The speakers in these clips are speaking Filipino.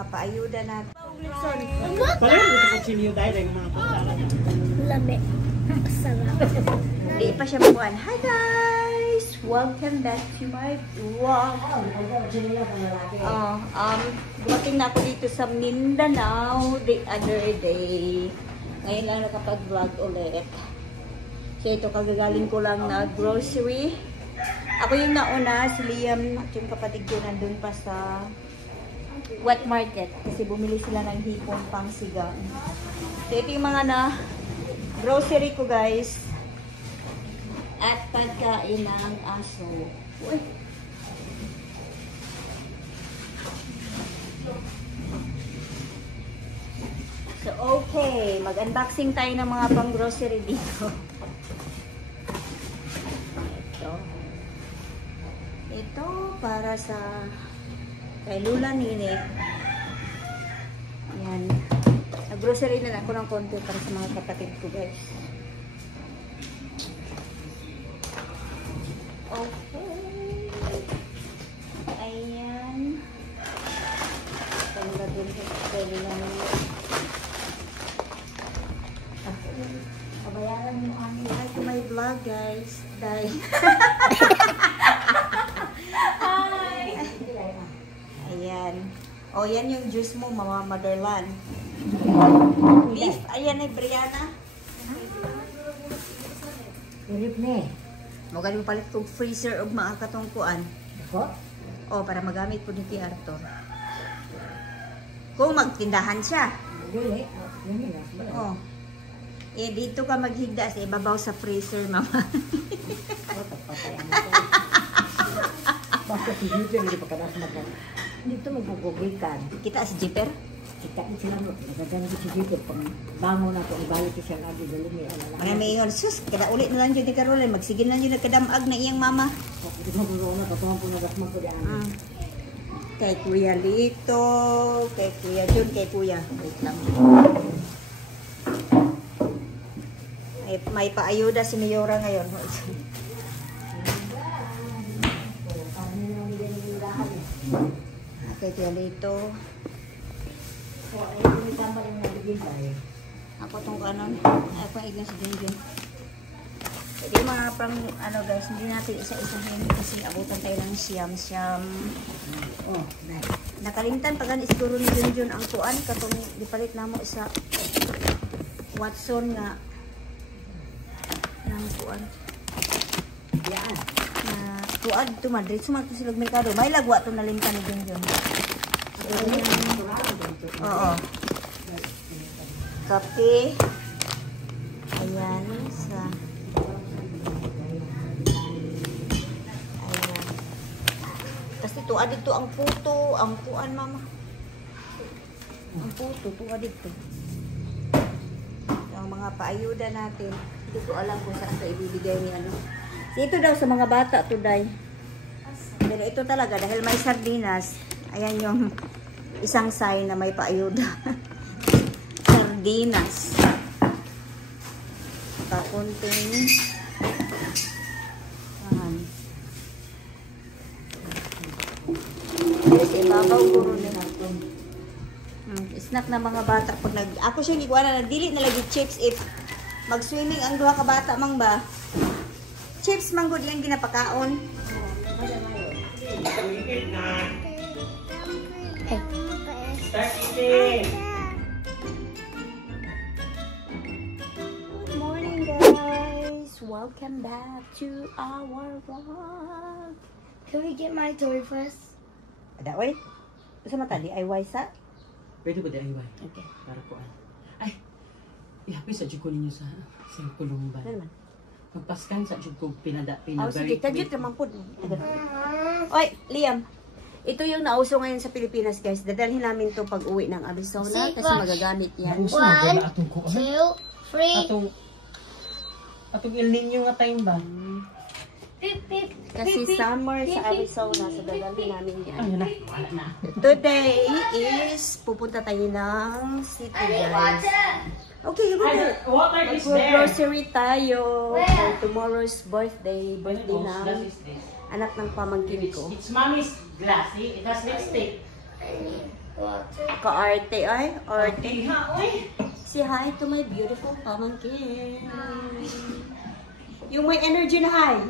mga paayuda natin. Pareho mo sa chilio dahil ang mga pagkala. Lami. Sarap. Hindi pa siya makuhan. Hi guys! Welcome back to my vlog. Dumating na ako dito sa Mindanao the other day. Ngayon lang nakapag-vlog ulit. So ito, kagagaling ko lang na grocery. Ako yung nauna, si Liam at yung kapatid ko nandun pa sa wet market. Kasi bumili sila ng hipon pang sigang. So ito yung mga na grocery ko guys. At pagkain ng aso. Uy. So okay, mag-unboxing tayo ng mga pang grocery dito. Ito para sa kay Lula Nini. Yan. Nag-grocery na ako ng konti para sa mga kapatid ko guys. Okay. Ayan. Tanda dun sa pwede lang. Kabayaran mo ang like to my vlog guys. Dahil ayan. O, yan yung juice mo, Mama Motherland. Beef, ayan ay Brianna. Hirip na eh. Magaling palit kong freezer o mga katungkuan. Ako? O, para magamit po ni Tia Arthur. Kung magtindahan siya. Dili. O. Eh, dito ka maghigda sa ibabaw sa freezer, Mama. Basta si Jeeper, hindi pa kanas makan. Dito maggugugikan. Kita si Jeeper? Kita ko sila mo. Nagagana ko si Jeeper. Pang bango na po, ibalik ko siya lagi. Dali may alala. Mga may ingon, sus, kada ulit na lang dyan ni Caroline. Magsigil na dyan nagkadamag na iyang mama. Hindi mo bulo na. Patuhan po nagasman ko diyan. Kay Kuya Lito, kay Kuya Jun, kay Kuya. Wait lang. May paayuda si Mayora ngayon. Kay Kuya Lito. Ako tong kanon. Ako ang ignan si Junjun. Jadi mga pang ano guys, hindi natin isa-isahin kasi abutan tayo ng siyam-siyam. Oh, nakalimtan pa gani siguro ni Junjun ang kuan katong dipalit namo sa Watson nga nang kuan. Yan. Na kuan to Madrid sumat sa merkado. May lagwa to nalimtan ni Junjun. Oo. Kape. Ayan sa kasi tuwa dito ang puto, ang kuan mama. Ang puto, tuwa dito. Ang mga paayuda natin. Hindi ko alam kung saan ito ibibigay ni ano. Ito daw sa mga bata today. Pero ito talaga dahil may sardinas. Ayan yung isang sign na may paayuda. Sardinas. Kakunting ibabaw guro nila. Snack na mga bata pag ako siya gikuana na dili na lagi chips if mag-swimming ang duha ka bata mang ba. Chips man gud yang ginapakaon. Start eating! Good morning guys. Welcome back to our vlog. Can we get my toy first? Ada oy. Sa mata di ay wisa. Pwede ba dahil ba? Okay. Para ko ay, ihapis sa jud ko ninyo sa kulumban. Ano man? Magpaskan sa jud ko pinada. Oh, sige, tagyot naman po. Oy, Liam. Ito yung nauso ngayon sa Pilipinas, guys. Dadalhin namin to pag uwi ng Arizona kasi magagamit yan. 1, 2, 3. Atong El Nino nga time ba? Kasi summer sa Arizona, so dadalhin namin yan. Ayun na, wala na. Today is pupunta tayo ng city, guys. Okay, you go there. Water is there. Grocery tayo for tomorrow's birthday. Birthday ng anak ng pamangkin ko. It's mommy's glass. See? It has lipstick. Water. Ka-arte ay. Arte. Iha, oy. Say hi to my beautiful pamangkin. Yung may energy na hi.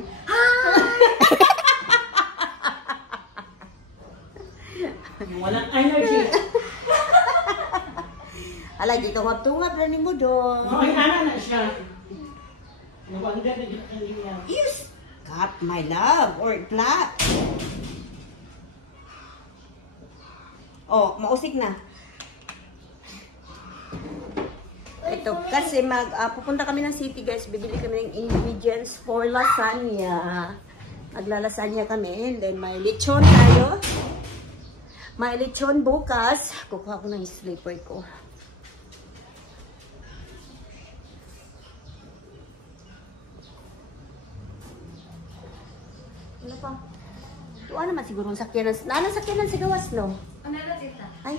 Walang energy. Ala, di tungab-tungab na ni mo doon. Ay, ana na siya. Nawanda na dito niya. Yes! Cut, my love. Or flat. Oh, mausik na. Ito, kasi pupunta kami ng city, guys. Bibili kami ng ingredients for lasagna. Maglalasagna kami. And then, may lechon tayo. May lechon bukas. Kukuha ko ng slipper ko. Ano pa? Tuwa naman siguro ang sakyanan. Nana sakyanan sa gawas, no? Ano na tita? Ay,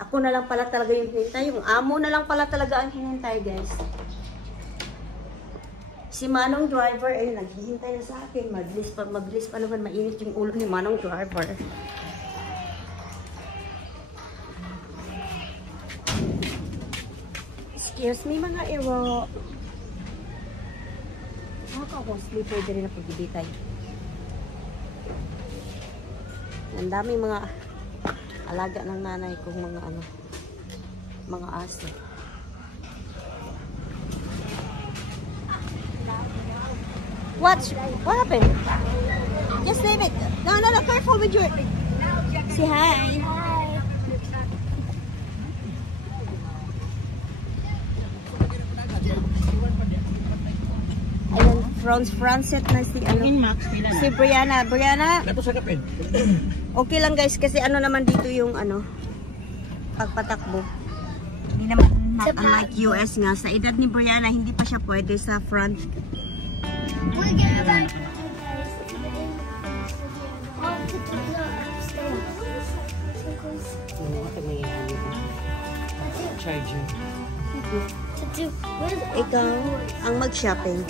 ako na lang pala talaga yung hinintay. Yung amo na lang pala talaga ang hinintay, guys. Si Manong driver, ay naghihintay na sa akin. Mabilis pa naman. Mainit yung ulo ni Manong driver. Excuse me, mga iro. Akong sleeper din na pagbibitay. Ang daming mga alaga ng nanay kong mga aso. What happened? Just leave it. No, careful with your... Say hi. Ayan, Francet na si si Brianna. Okay lang guys kasi naman dito yung pagpatakbo. Hindi naman unlike US nga sa edad ni Brianna hindi pa siya pwede sa front. We're gonna buy Charger. Ikaw ang mag-shopping.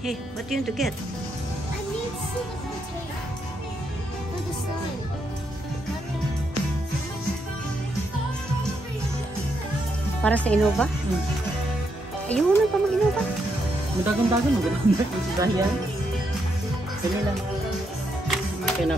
Hey, what do you want to get? I need silicone tape for the sun. Para sa Innova? Ayun pa mag-Innova. Madagang-dagang maganda ang sigayan. Sige lang. Okay na.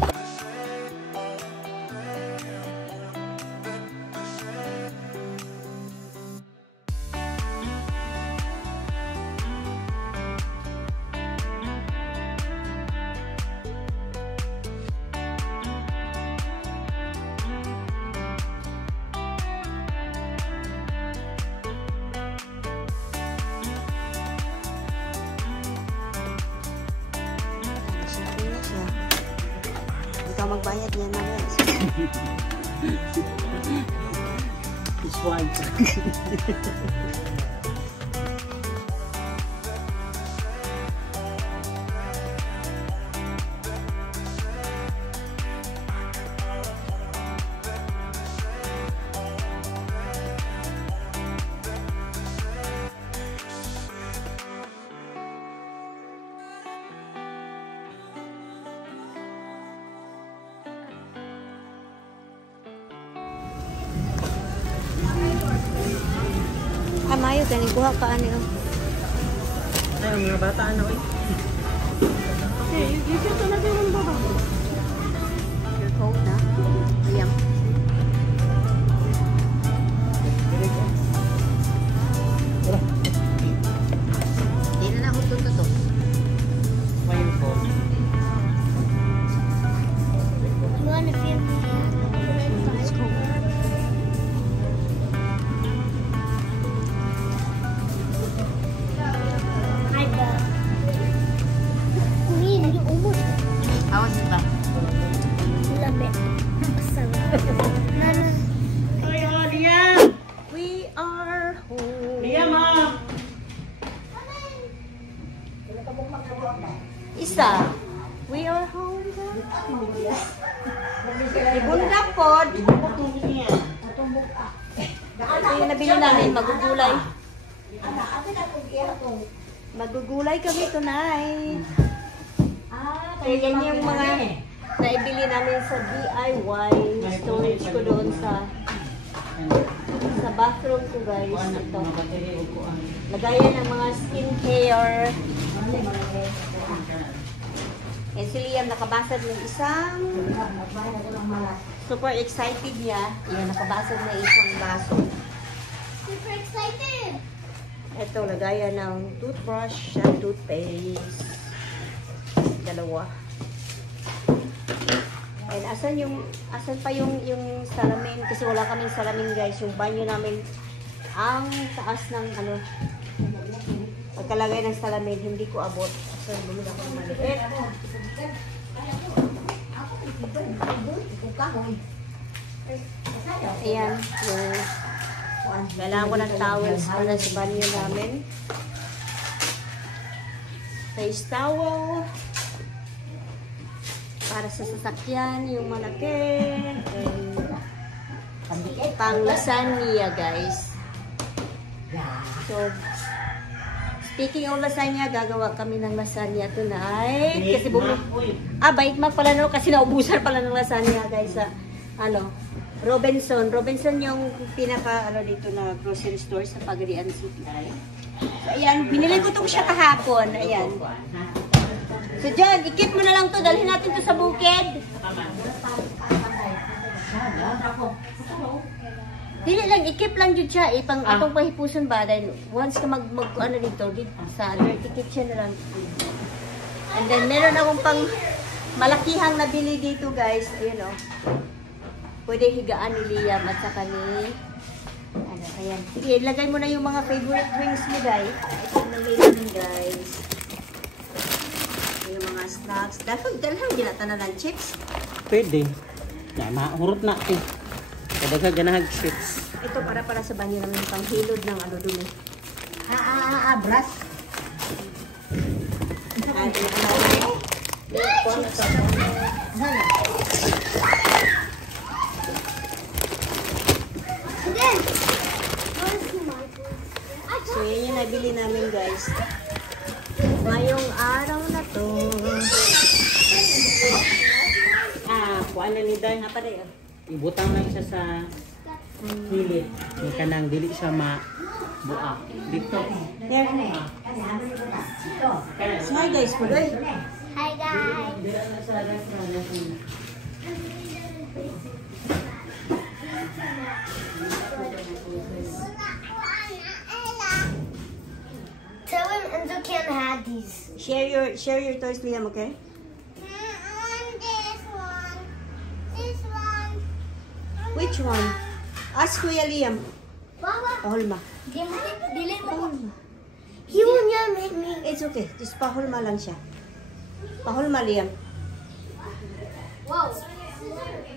Ikaw magbayad niyan mamaya. Swipe. Kamayo kani kuha ka ani. Ay, mga bata ano eh. You should talaga yung baba. Your coat na. Ayan. Hindi na nahutod na to. Fire phone. You wanna feel the Let's go. I bet. Queen, you almost How was it ba? love it. Nana. Ay, oh, Lia! We are home. Lia, ma! Isa. We are home. Ibundak pod. Ito yung nabili namin, magugulay. Magugulay kami tonight. So, yan yung mga naibili namin sa DIY storage ko doon sa bathroom ko, guys. Ito. Lagayan ng mga skincare. And si Liam nakabasag ng isang super excited niya. Yan, nakabasag na isang baso. Super excited! Ito, lagayan ng toothbrush at toothpaste. Dalawa. And asan pa yung salamin? Kasi wala kaming salamin, guys. Yung banyo namin, ang taas ng pagkalagay ng salamin, hindi ko abot. So, bumili ako ng maliit. Ayan, kailangan ko ng towels para sa banyo namin. Face towel. Para sa sasakyan, yung malaki. And pang lasagna, guys. So, speaking of lasagna, gagawa kami ng lasagna tonight. Kasi bait mag pala no, kasi naubusan pala ng lasagna, guys, sa Robinson. Robinson yung pinaka dito na grocery store sa Pagadian City. So, ayan, binili ko itong siya kahapon. Ayan. So, John, ikip mo na lang to. Dalhin natin to sa bukid. Dili lang, ikip lang dyan siya. Pang atong pahipuson ba? Dahil once ka dito, sa dirty kitchen na lang. And then, meron akong pang malakihang nabili dito, guys. Ayun, pwede higaan ni Liam at saka ni ayan. Sige, ilagay mo na yung mga favorite drinks mo, guys. Ito na namin, guys. Yung mga snacks. Dalhan ginatanan ng chips. Pwede. Mahurot na ito. Kadagha ganahag chips. Ito para sa banyo namin panghilod ng dumi. Brush. So, yun yung nabili namin, guys. Ngayong araw na to. Kuha na ni Day. Ibutang lang siya sa hilit. May kanang dili siya buak. Dito. So, hi, guys. Hi guys! Tell him Enzo can't have these. Share your toys, Liam, okay? This one. This one. Which one? Ask Kuya Liam. Mama, Pahulma. dili mo. He will not make me. It's okay. Just pahulma lang siya. Pahulma, Liam. Wow.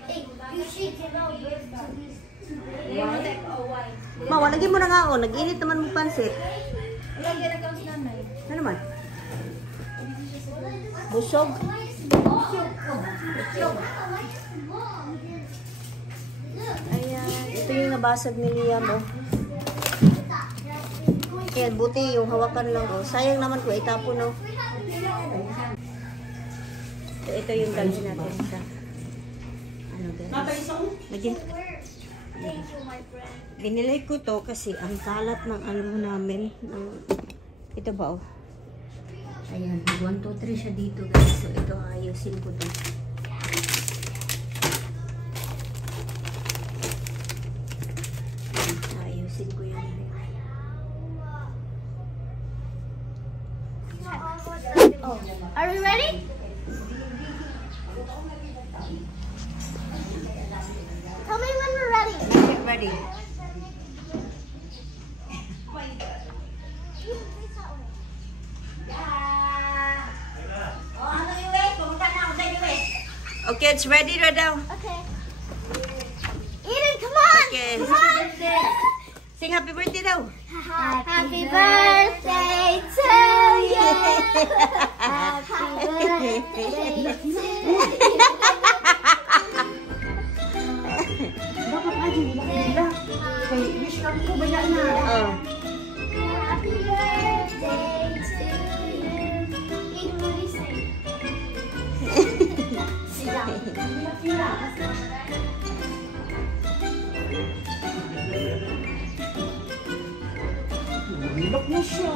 Hey, you should give out birth to these. Ma, lagyan mo na nga o. Nag-init naman mo pansit. Ano naman? Busog. Ayan. Ito yung nabasag ni Liam, oh. Ayan, buti yung hawakan lang, oh. Sayang naman ko, itapon, oh. Ito yung dalhin natin sa guys. Lagyan. Binili ko to kasi ang kalat ng namin. Ito ba, oh? Ayan, 1, 2, 3 siya dito, guys. So, ito, ayusin ko to. Ayusin ko yan. Oh, are we ready? Tell me when we're ready. Get ready. Okay, it's ready na daw. Okay. Eden, come on. Okay. Come on. Sing happy birthday daw. Happy birthday to you. Happy birthday to you. Oh. Happy birthday to you. Eden, what do you say? Hilok na siya.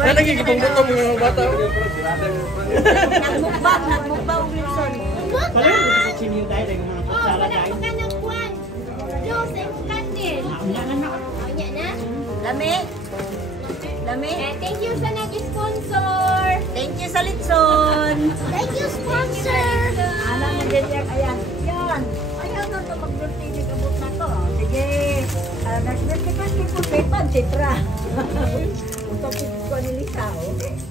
Ano gigipong ko mga bata? Nagmukbang, Wilson. Pala yung sa sinyo dahil ay mga kutsara dahil. Lami. Lami. Thank you sa nag-sponsor. Thank you sa Litson. Thank you, sponsor. Alam mo din yan, ayan. Yan. Ayaw na ito mag-birthday ni kabut na to. Sige. Nag-birthday ka si Pusipan, si Tra. Kung tapos ko ni Lisa, oh.